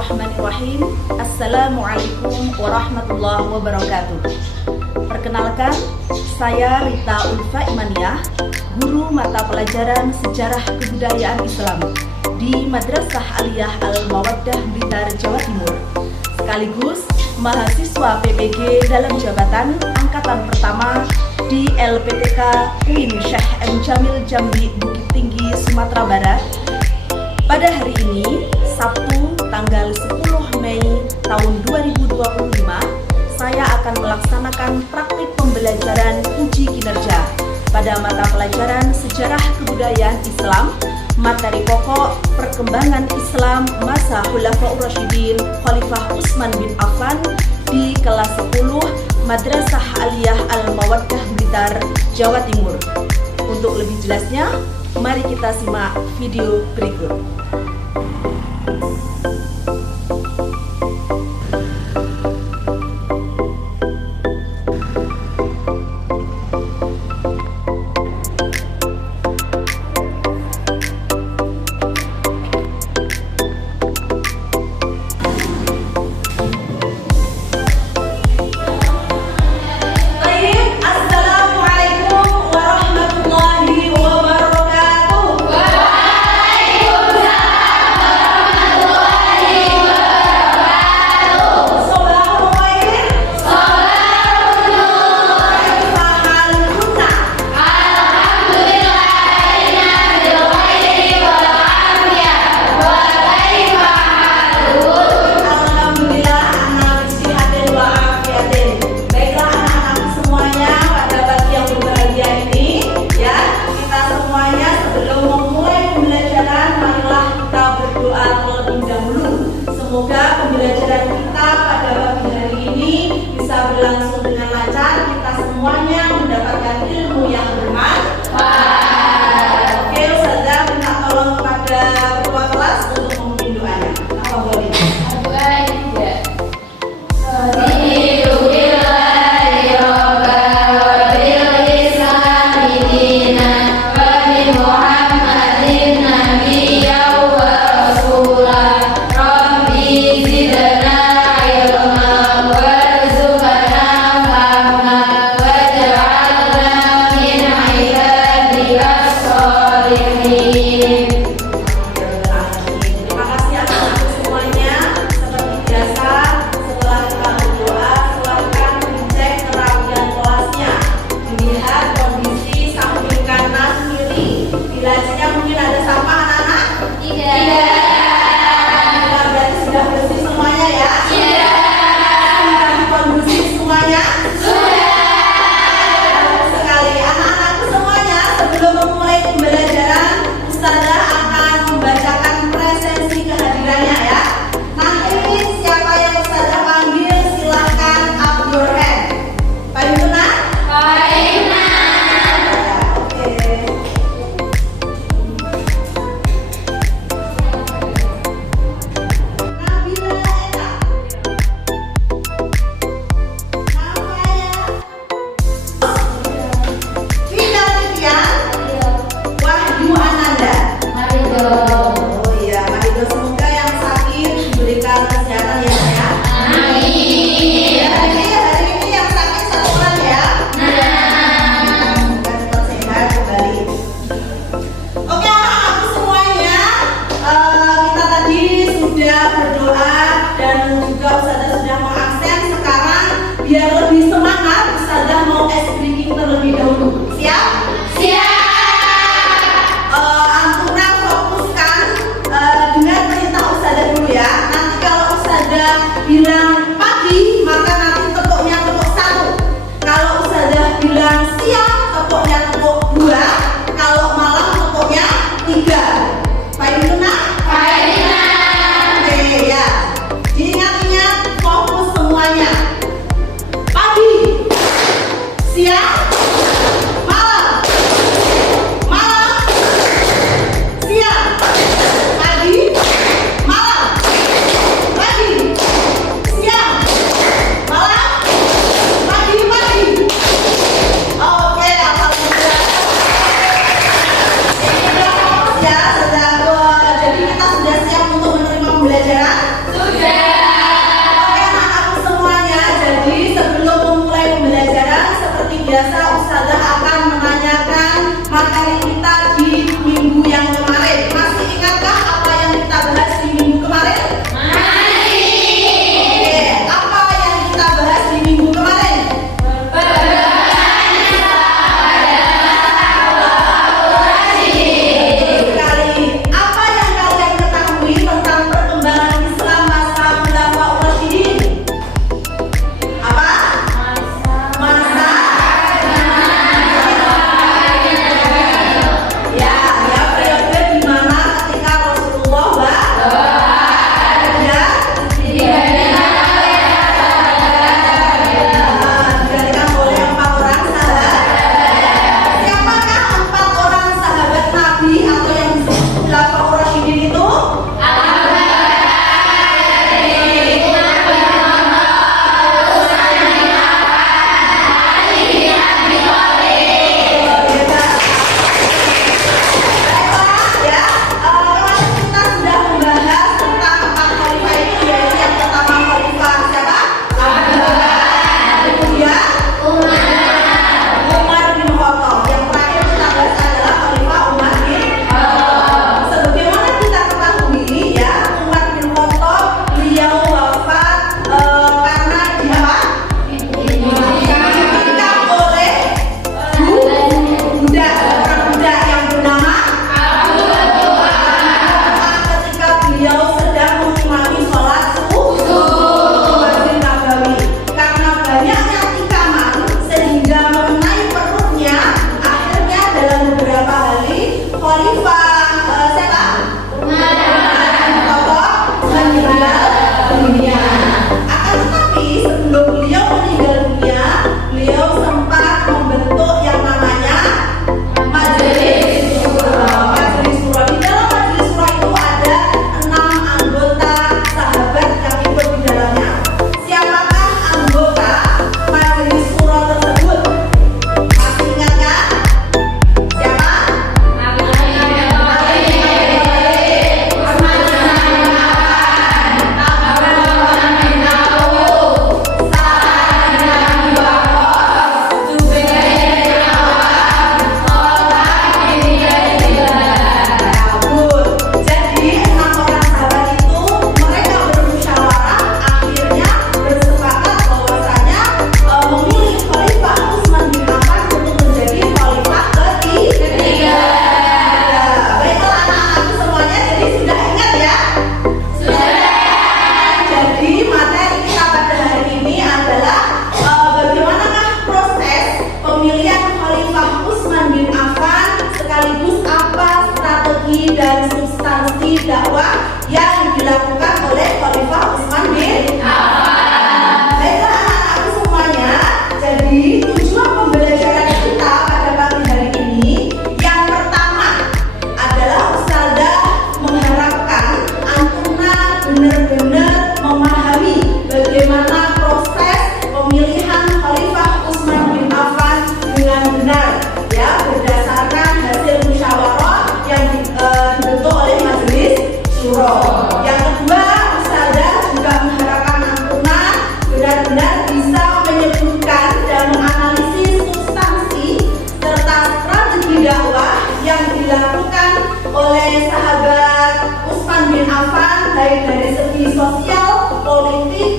Bismillahirrahmanirrahim. Assalamualaikum warahmatullahi wabarakatuh. Perkenalkan, saya Rita Ulfa Imaniah, guru mata pelajaran Sejarah Kebudayaan Islam di Madrasah Aliyah Al-Mawaddah Blitar, Jawa Timur, sekaligus mahasiswa PPG dalam jabatan angkatan pertama di LPTK UIN Syekh M. Jamil Jambi, Bukit Tinggi, Sumatera Barat. Pada hari ini, Sabtu tanggal 10 Mei tahun 2025, saya akan melaksanakan praktik pembelajaran uji kinerja pada mata pelajaran Sejarah Kebudayaan Islam, materi pokok Perkembangan Islam masa Khulafaur Rasyidin Khalifah Utsman bin Affan di kelas 10 Madrasah Aliyah Al-Mawaddah Blitar, Jawa Timur. Untuk lebih jelasnya, mari kita simak video berikut. Semoga pembelajaran kita pada pagi hari ini bisa berlangsung dengan lancar. Kita semuanya mendapatkan ilmu yang bermanfaat. Oke, Ustazah minta tolong kepada ketua kelas untuk memimpin doanya. Apa boleh? Biar lebih semangat, Ustazah mau ice breaking terlebih dahulu. Siap? Siap! Antuna fokuskan dengan perintah Ustazah dulu ya. Nanti kalau Ustazah bilang pagi, maka nanti tepuknya tepuk 1. Kalau Ustazah bilang siang, tepuknya tepuk 2. Kalau malam tepuknya 3. Baik Tuna? Baik. Oke ya. Diingat-ingat, fokus semuanya. Siang, malam, siang, pagi, malam, pagi, siang, malam, pagi. Oke, alhamdulillah. Sudah fokus ya, jadi kita sudah siap untuk menerima pembelajaran.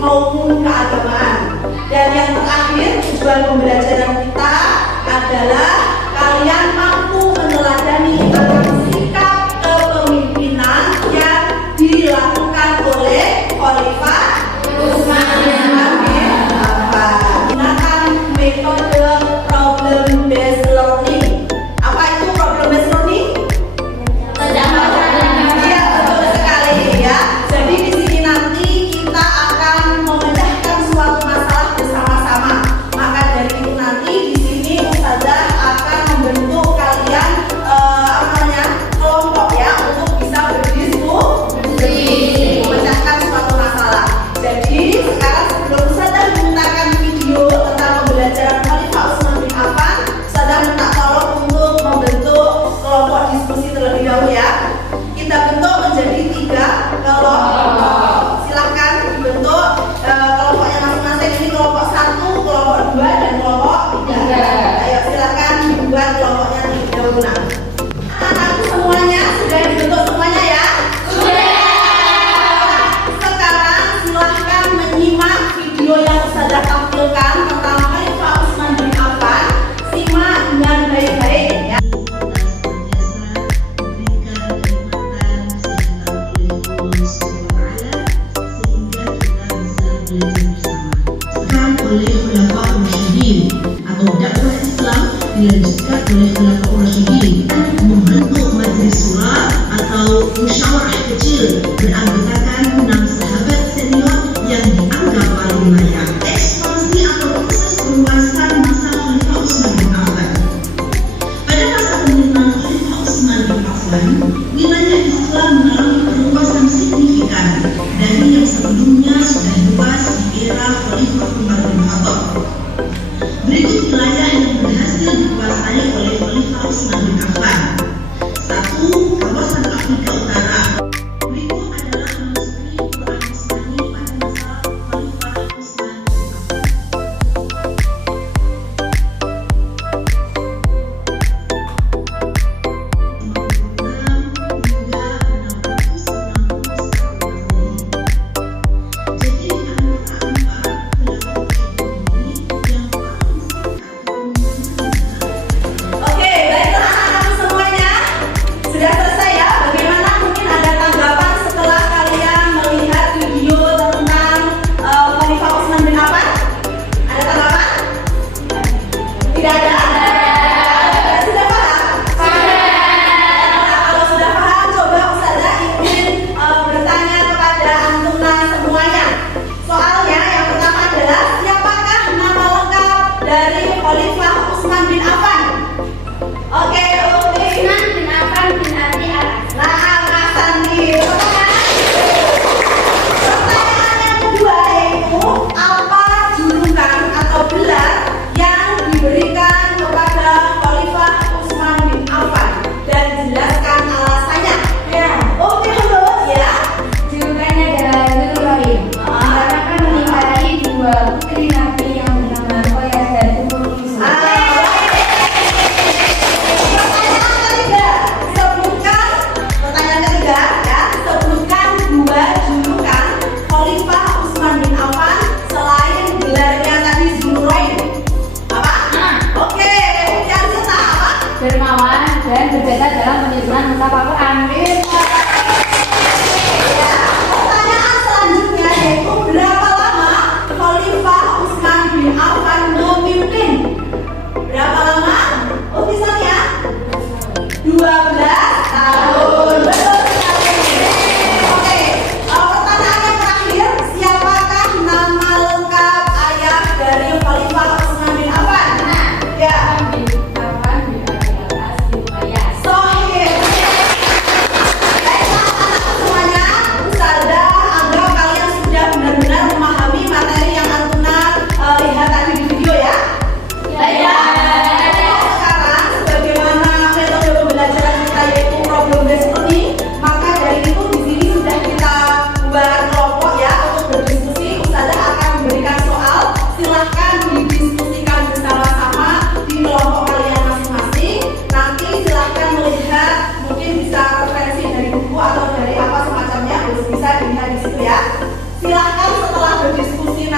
maupun keagamaan. Dan yang terakhir, tujuan pembelajaran kita adalah kalian mampu meneladani akan sikap kepemimpinan yang dilakukan oleh Khalifah Utsman bin Affan. Gunakan metode problem based learning. Apa itu problem based learning? Iya, betul sekali ya. Jadi di sini nanti kita akan memecahkan suatu masalah bersama-sama. Maka dari itu nanti di sini Ustazah akan membentuk kalian kelompok ya untuk bisa berdiskusi memecahkan suatu masalah. Jadi sekarang sebelum Ustazah menggunakan video tentang pembelajaran Khalifah Utsman bin Affan, Ustazah minta tolong untuk membentuk kelompok diskusi terlebih dahulu ya. Kita bentuk menjadi 3 kelompok. Silahkan dibentuk kelompoknya masing-masing. Ini kelompok 1, kelompok 2, dan kelompok 3. Ayo silahkan dibuat kelompoknya terlebih dahulu. Anak-anakku semuanya sudah dibentuk semuanya ya? Sudah. Sekarang silahkan menyimak video yang Ustazah tampilkan tentang Khalifah Utsman bin Affan. Simak dengan baik-baik ya. Oleh Khulafaur Rasyidin atau dakwah Islam dilanjutkan oleh Khulafaur Rasyidin membentuk majelis surah atau musyawarah kecil beranggotakan 6 sahabat senior yang dianggap paling layak. Ekspansi atau proses perluasan masa Khalifah Utsman bin Affan. Pada masa pemerintahan Khalifah Utsman bin Affan, wilayah Islam mengalami perluasan signifikan dari yang sebelumnya sudah luas di era Khalifah Umar bin Khattab. Berikut wilayah yang berhasil dikuasai oleh Khalifah Utsman bin Affan. 1. Kawasan Afrika Utara. Berikut adalah manuskrip Quran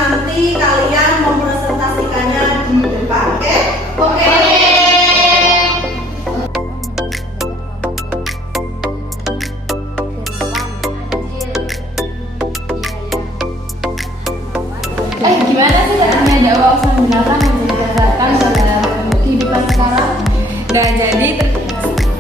nanti kalian mempresentasikannya di depan, oke? Oke. Gimana sih caranya dakwah Usman bin Affan menjadi daratan dalam kehidupan sekarang? Nah, jadi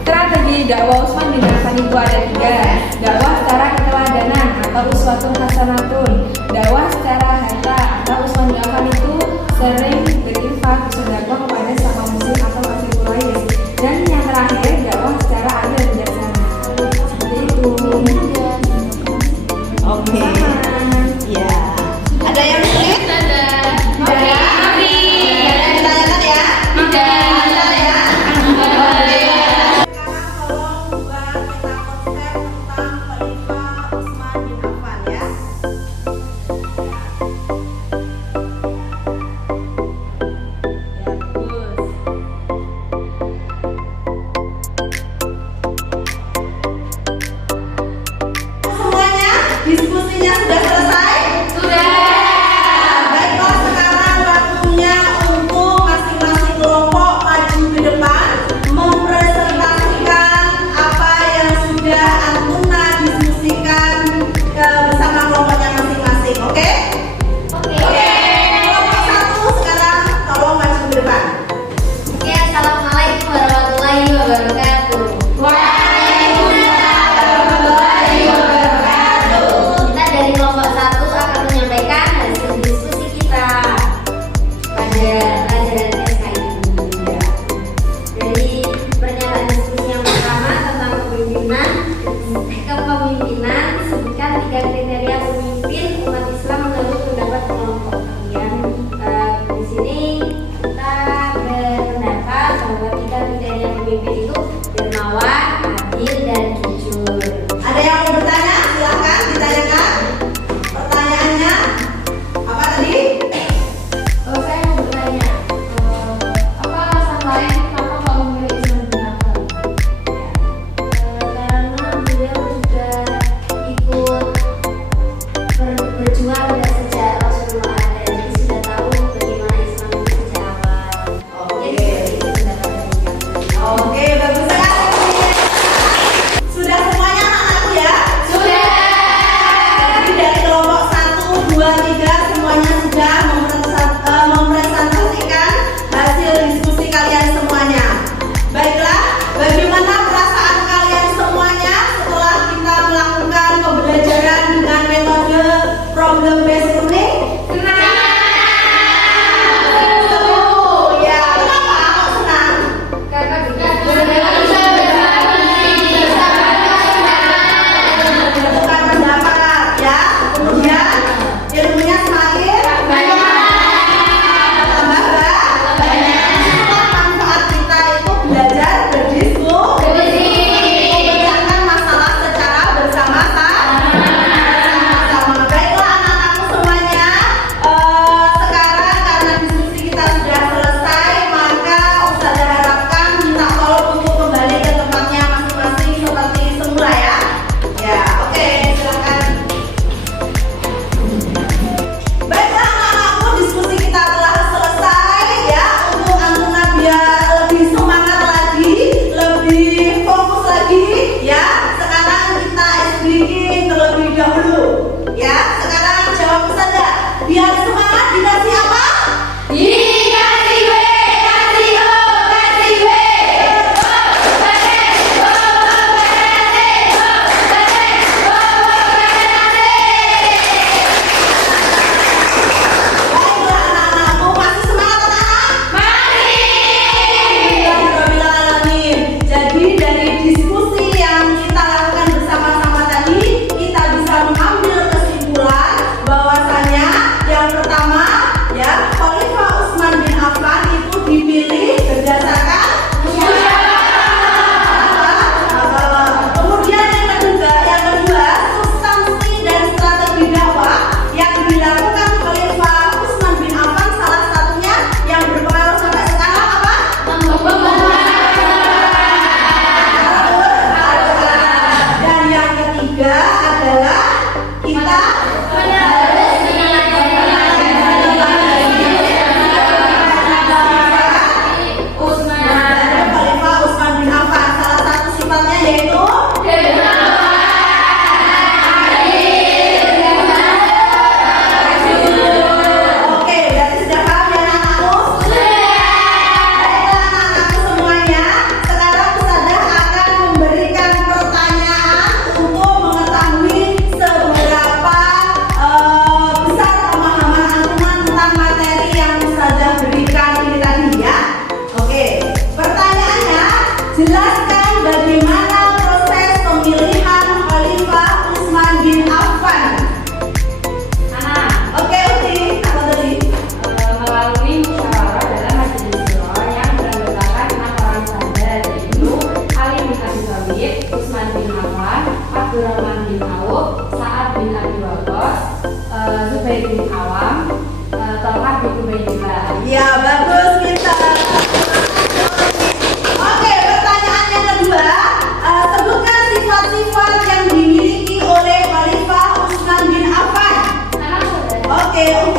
strategi dakwah Usman bin Affan itu ada 3. Dakwah secara keteladanan atau uswatun hasanatun. Dakwah secara harta atau Usman bin Affan itu sering berinfak sedekah kepada sesama muslim atau kasih Quraisy. Dan yang terakhir dakwah secara adil bijaksana. Seperti itu. Oke. Ya. Ada yang sulit? Ada. Oke. Ada yang ditanyakan ya? Ada ya? Sekarang tolong buat kita konsep tentang Khalifah Utsman bin Affan ya.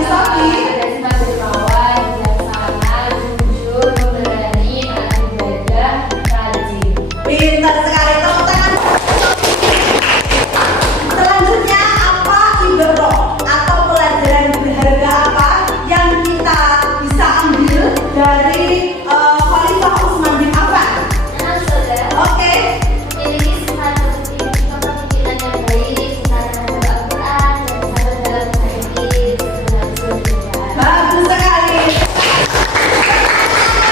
Sofi. Ada sifat dermawan, bijaksana, jujur, pemberani, taat ibadah, rajin. Pintar sekali, tepuk tangan. Selanjutnya apa ibaroh atau pelajaran berharga apa yang kita bisa ambil dari Khalifah Utsman bin Affan? Tenang saudara, Oke, memiliki sifat kepemimpinan yang baik, sifat terhadap Al-Quran, dan sabar dalam menghadapi segala cobaan. bagus sekali.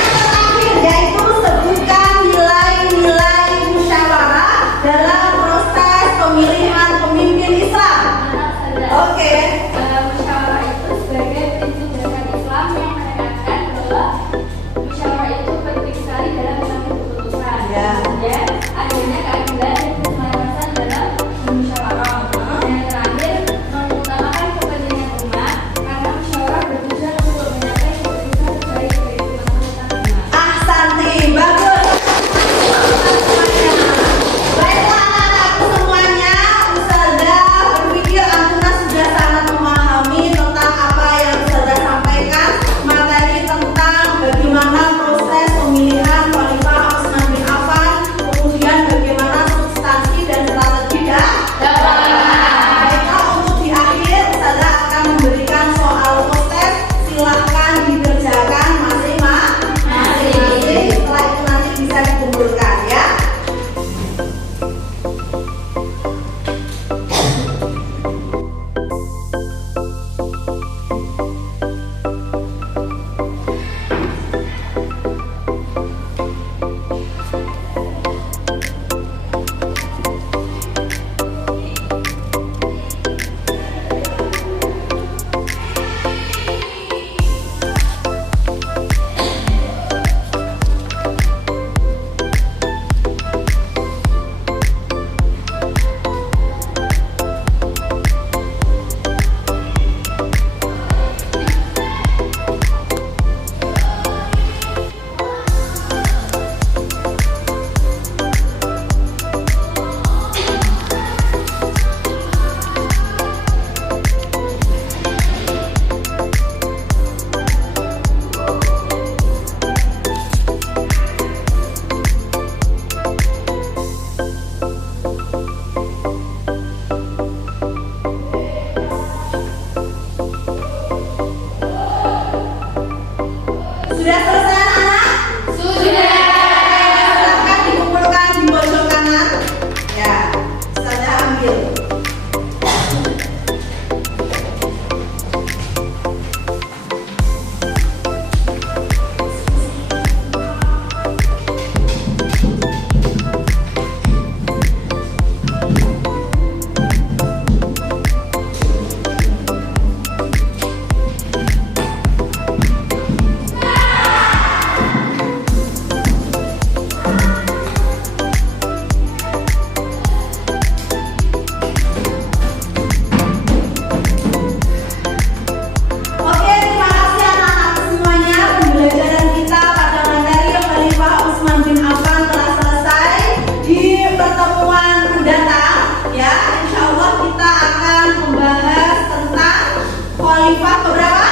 Terakhir yaitu sebutkan nilai-nilai musyawarah dalam proses pemilihan pemimpin Islam. Tenang saudara, Oke. Musyawarah itu sebagai prinsip dasar Islam yang menekankan bahwa musyawarah itu penting sekali dalam mengambil keputusan. Ya. Dan adanya keadilan dan keselarasan dalam musyawarah. Dan yang terakhir, mengutamakan kepentingan umat karena musyawarah bertujuan untuk mencapai keputusan terbaik bagi kemaslahatan umat. Ahsanti, bagus. Baiklah anak-anakku semuanya, Ustazah berpikir Antuna sudah sangat memahami tentang apa yang Ustazah sampaikan, materi tentang bagaimana proses pemilihan Khalifah Utsman bin Affan, kemudian bagaimana substansi dan strategi Baiklah, untuk di akhir Ustazah akan memberikan soal proses, silahkan dikerjakan masing-masing. Setelah itu nanti bisa dikumpulkan ya. Sudah selesai anak? Sudah. Silahkan dikumpulkan di pojok kanan. Ya, Ustazah ambil. Oke, terima kasih anak-anak semuanya. Pembelajaran kita pada materi Khalifah Utsman bin Affan telah selesai. Di pertemuan mendatang, ya, insya Allah kita akan membahas tentang Khalifah keberapa?